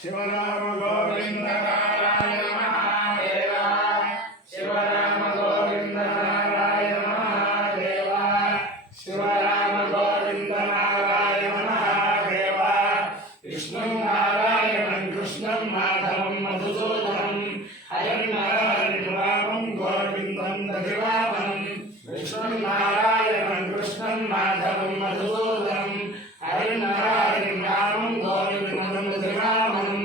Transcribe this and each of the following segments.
शिवराम गोविंद नारायण महादेव शिवराम गोविंद नारायण महादेव शिवराम गोविंद नारायण महादेव विष्णु नारायणं कृष्णं माधवं मधुसूदनं हरिं गोविंदं दधिवामनं विष्णु नारायणं कृष्णं माधवं मधुसूदनं हरिं गोविंदं दधिवामनं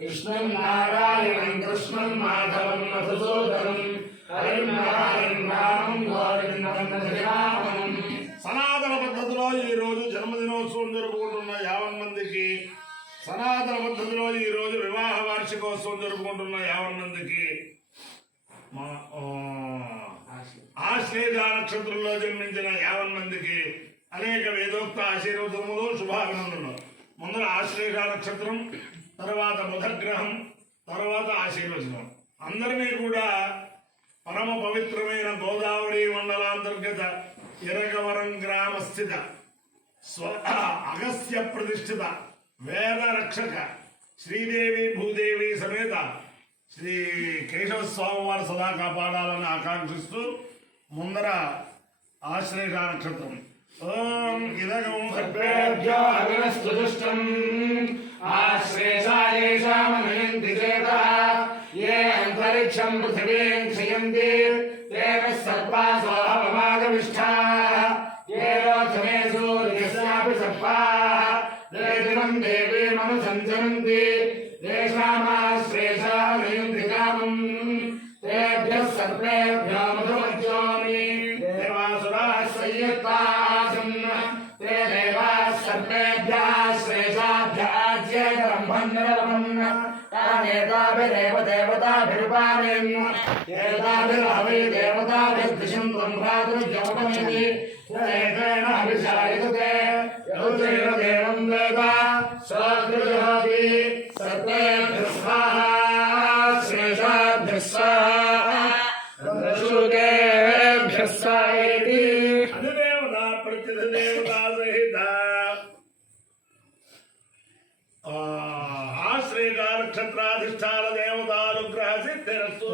विष्णु नारायणं कृष्णं माधवं मधुसूदनं हरिं गोविंदं दधिवामनं సనాతన పద్ధతిలో ఈ రోజు జన్మదినోత్సవం జరుపుకుంటున్న 50 మందికి సనాతన పద్ధతిలో ఈ రోజు వివాహ వార్షికోత్సవం జరుపుకుంటున్న 50 మందికి ఆశ్లేష నక్షత్రంలో జన్మించిన 50 మందికి అనేక వేదోక్త ఆశీర్వదములు శుభాభినందనలు. ముందర ఆశ్లేష నక్షత్రం, తర్వాత బుధగ్రహం, తర్వాత ఆశీర్వచనం. అందరినీ కూడా పరమ పవిత్రమైన గోదావరి మండలాంతర్గత ఇరగవరం గ్రామస్థిత అగస్త్య ప్రతిష్ఠిత వేద రక్షక శ్రీదేవి భూదేవి సమేత శ్రీ కేశవ స్వామి వారు సదా కాపాడాలని ఆకాంక్షిస్తూ ముందర ఆశ్లేష నక్షత్రం. ఓం ఇదగం సర్వేభ్యో అగనస్తు దుష్టం ఆశ్లేషాయేషామనయంతి చేతః ఏ అంతరిక్షం పృథివీం క్షయంతి తేన సర్పాసో అవమాగమిష్ఠాః ఏ లోచనే సూర్యస్యాపి సర్పాః ఏ దివం దేవీమనుసంచరంతి తేషామాశ్లేషామనయంతి కామం తేభ్యః సర్వేభ్యో మధుమజ్జోమి దేవాసురాः సంయుక్తాః ते देवाः सर्वेभ्यः श्रेष्ठाभ्यः ब्रह्मन् तानेताभिरेव देवताभिरुपामेन् एताभिरहवै देवताभिर्दिशं ब्रह्मादुर्योपमिति एतेन अभिषायते यौतेन देवं वेद सोऽग्रजोऽपि सर्वेभ्यः स्वाहा श्रेष्ठाभ्यः स्वाहा शुकेभ्यः स्वाहेति अधिदेवता प्रत्यधिदेवता सहित आश्रय नक्षत्राधिष्ठान देवतानुग्रह सिद्धिरस्तु।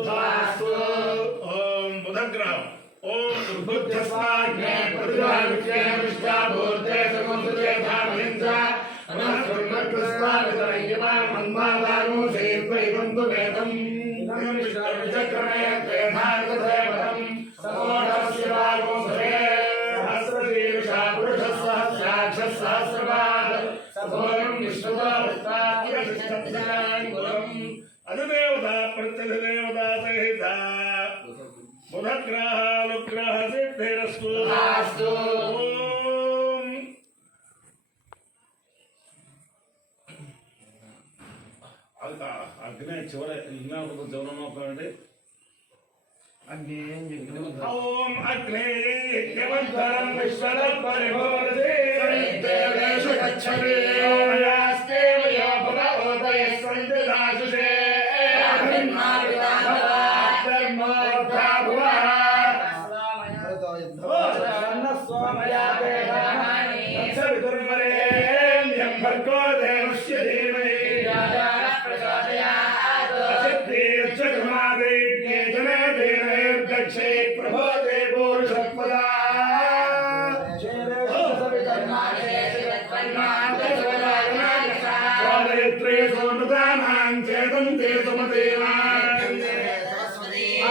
ओम बुधग्रह ओम दुर्बुद्धस्माज्ञे प्रतिभावित्ये विष्टाभूते समुद्रे धामहिंसा अनस्वर्णकृस्वादितरय्यमां मन्मादानु शेर्वैवन्तु वेदम् इदं विष्णुचक्रमे त्रेधार्गदेवतं समोढस्य वागोसरे सहस्रशीर्षा पुरुषः सहस्राक्षः सहस्रपाद सभोगं विष्णुदावृत्तात्मशिष्टज्ञानकुलम् अधिदेवता प्रत्यधिदेवता सहित बुधग्रहानुग्रह सिद्धिरस्तु। అగ్ని చివర ఇన్నాళ్ళ జవనంలో కాండి అగ్ని ఏం చెప్పిన ఓం అగ్నే యజ్ఞవంతరం విశ్వరం పరిభోరతే దేవేషు గచ్చమి యాస్తే వయో భవోదయ సంతదాసుషే భర్గో దేవస్య ధీమహి दक्षे प्रभोदे पुरुषपदा स्वादयत्रे सोमदानां चेतन्ते सुमदेवान्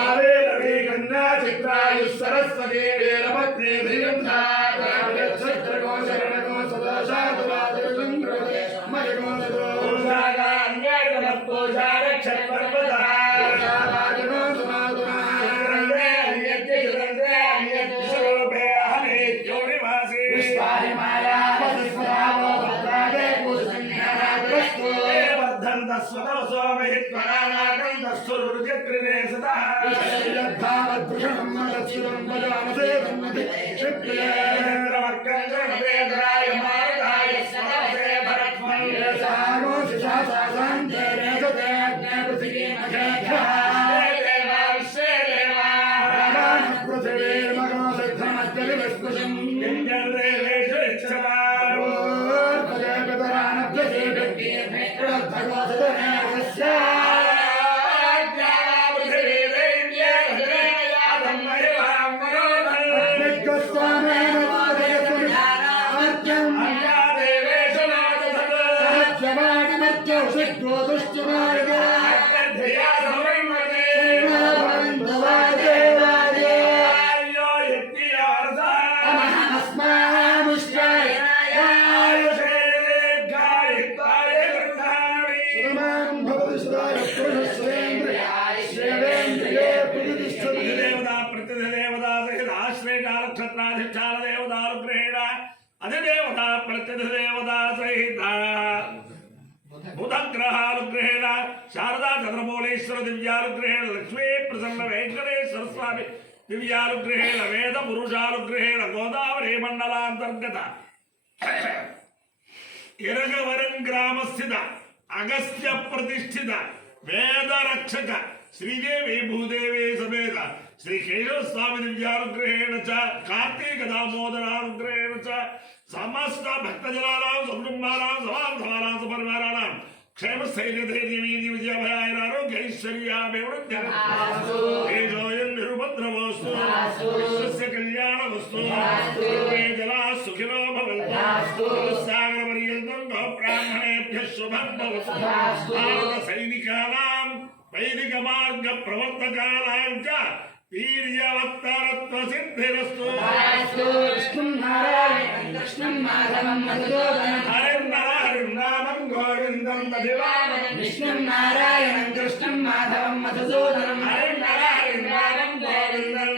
आरे रवि कन्या चित्रायुः सरस्वती वीरभद्रे धियं धारावृत् छत्रको शरणको सदाशातुवादचन्द्रवते मयको सदोषागान्यागमः पूजा रक्षपर्वदा అధిదేవతా ప్రత్యధిదేవతా సహిత బుధగ్రహానుగ్రహేణ శారదా చంద్రమౌళేశ్వర దివ్యానుగ్రహేణ లక్ష్మీ ప్రసన్న వెంకటేశ్వర స్వామి దివ్యానుగ్రహేణ వేద పురుషానుగ్రహేణ గోదావరి మండలాంతర్గత ఇరగవరం గ్రామస్థిత అగస్త్య ప్రతిష్ఠిత వేద రక్షక శ్రీదేవి భూదేవి సమేత శ్రీ కేశవ స్వామి దివ్యానుగ్రహేణ చ కార్తీక దామోదరానుగ్రహేణ చ సమస్త భక్తజనానాం సకుటుంబానాం సమాంధవానాం సపరివారాణం క్షేమ స్థైర్య ధైర్య వీర్య విజయభయాయ ఆరోగ్య ఐశ్వర్యాభివృద్ధ్యయోయం నిరుపద్రవస్తు విశ్వస్య కళ్యాణమస్తు జనా సుఖినో భవంతు సాగర పర్యంతం గోబ్రాహ్మణేభ్యః శుభం భవతు భారత సైనికానాం వైదిక మార్గ ప్రవర్తకానాం చ వీర్యవత్తరత్వ సిద్ధిరస్తు కృష్ణం నారాయణం కృష్ణం మాధవం మధుసూదనం హరినామం గోవిందం తదివామనం విష్ణుం నారాయణం కృష్ణం మాధవం మధుసూదనం హరినామం గోవిందం